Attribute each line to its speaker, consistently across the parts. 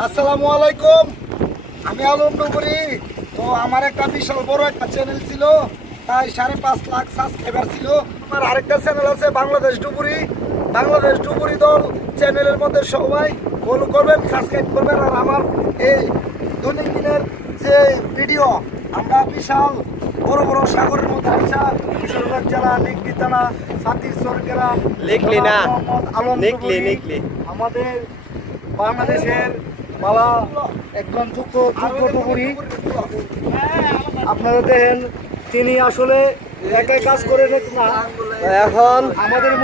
Speaker 1: আসসালামু আলাইকুম। আমি আলম ডুবুরি তো আমার একটা বিশাল বড় একটা চ্যানেল ছিল তাই সাড়ে পাঁচ লাখ সাবস্ক্রাইবার ছিল। আমার আরেকটা চ্যানেল আছে বাংলাদেশ ডুবুরি। বাংলাদেশ ডুবুরি দল চ্যানেলের মধ্যে সবাই ফলো করবেন সাবস্ক্রাইব করবেন। আর আমার এই দৈনিক দিনের যে ভিডিও আমরা বিশাল বড় বড় সাগরের মধ্যে আসা কিশোরগঞ্জ জেলা নিকলি থানা সাতিরচর গ্রাম
Speaker 2: লিখলি না।
Speaker 1: আমাদের বাংলাদেশের মালা একজন আপনারা দেখেন তিনি আসলে একাই কাজ করে না।
Speaker 2: এখন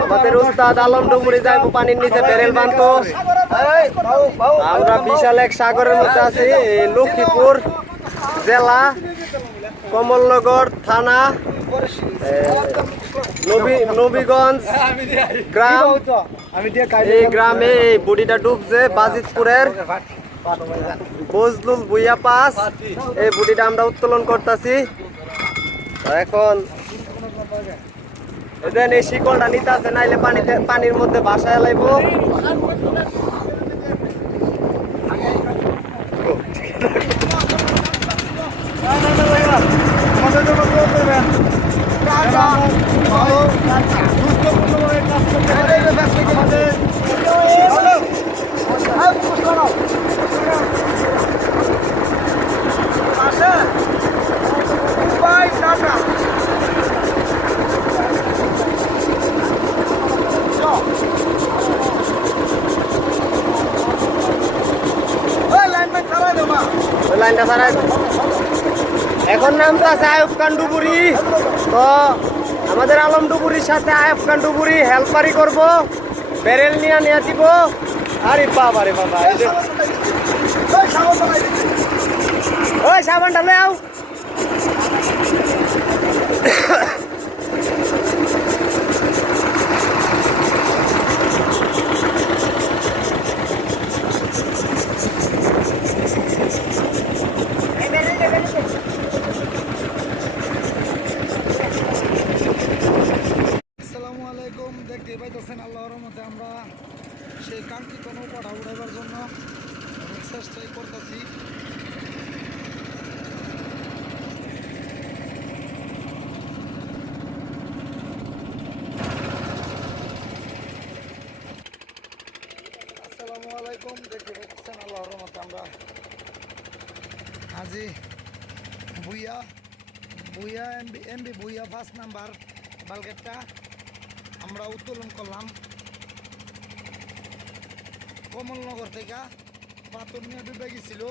Speaker 1: আমাদের
Speaker 2: উস্তাদ আলম ডুমুরি যাইব পানির নিচে বেরেল বান্ত। আমরা বিশাল এক সাগরের মধ্যে আছি লক্ষ্মীপুর জেলা কমলনগর থানা নবী নবীগঞ্জ গ্রাম। এই গ্রামে এই বুড়িটা ডুবছে বাজিতপুরের। বজলুল বুইয়া পাস। এই বুড়িটা আমরা উত্তোলন করতেছি। এখন এদের এই শিকলটা নিতে আছে, নাইলে পানিতে পানির মধ্যে ভাসায় লাইব। এখন নামতে আছে আয়ুব খান ডুবুরি। তো আমাদের আলম ডুবুরির সাথে আয়ুব খান ডুবুরি হেল্পারি করব, বেরেল নিয়ে নিয়ে দিব। আরে বাবা রে বাবা
Speaker 1: ওই
Speaker 2: সাবানটা লয়ে আও
Speaker 1: আসসালামু আলাইকুম দেখতে পাইতেছেন আল্লাহর রহমতে আমরা সেই কাঙ্ক্ষিত নৌকাটা উড়াইবার জন্য অনেক চেষ্টাই করতেছি আসসালামু আলাইকুম দেখতে পাইতেছেন আল্লাহর রহমতে আমরা আজি বুইয়া বুইয়া এমবি এমবি বুইয়া ফার্স্ট নাম্বার বালগেটটা আমরা উত্তোলন করলাম কমলনগর থেকে পাথর নিয়ে ডুবে গেছিল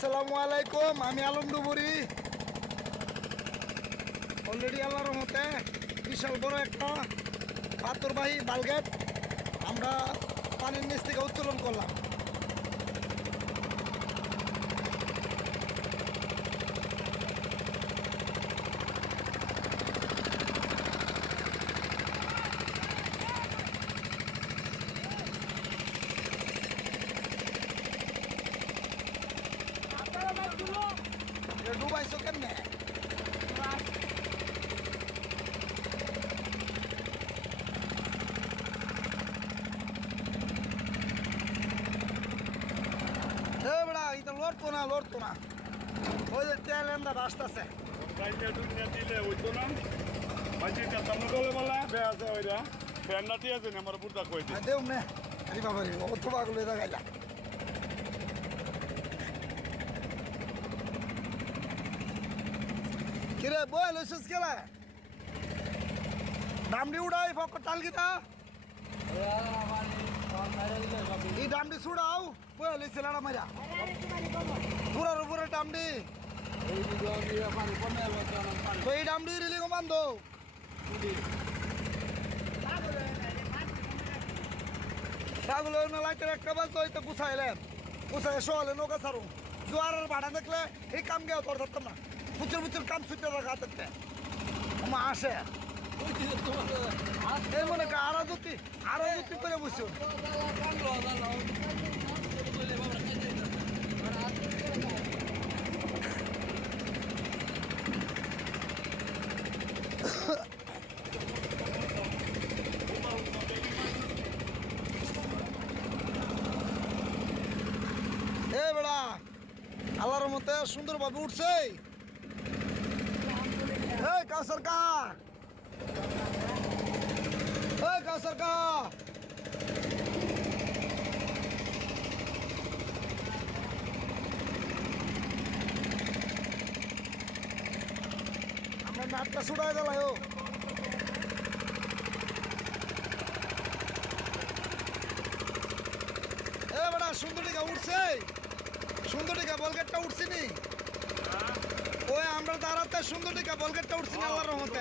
Speaker 1: আসসালামু আলাইকুম, আমি আলম ডুবুরি অলরেডি আল্লাহর রহমতে বিশাল বড় একটা পাথরবাহী বালগেট আমরা পানির নিচ থেকে উত্তোলন করলাম। না লড়তো না ওই যে তেল বাসতাছে
Speaker 3: Kayaknya dunia tidak itu nam. Masih kata nugole malah biasa aja. Pernah dia sih nomor buta kau itu.
Speaker 1: দেউ নে আরে বাবা রে অত পাগল হয়ে দেখাইলা কিরে কেলা ডামডি উড়াই ফক টাল গিতা এই ডামডি ছুড়াও বয় লইছিল না মারা পুরার উপরে ডামডি। তো এই ডামডি রিলিং বান্ধ। ছাগল লাইটের একটা বাজ তো গুছাইলেন গুছাই শোয়ালে নৌকা ছাড়ুন। জোয়ারের ভাড়া দেখলে এই কাম গেও তোর ধরতাম না। পুচুর পুচুর কাম ছুটে রাখা দেখতে আমার আসে। এই মনে আরও দুটি আরও দুটি করে বুঝছ এ বেড়া মতে সুন্দরভাবে উঠছে। এই, কাউসার কা। এই, কাউসার কা। আমরা নাটটা ছুটাই দিলাই, ও। এ বেড়া সুন্দরীকা উঠছে। সুন্দরীকা বলগেটটা উঠছি নি? ওই আমরা দাঁড়াতে সুন্দরটিকা বলগেটটা উঠছি না আল্লাহর রহমতে।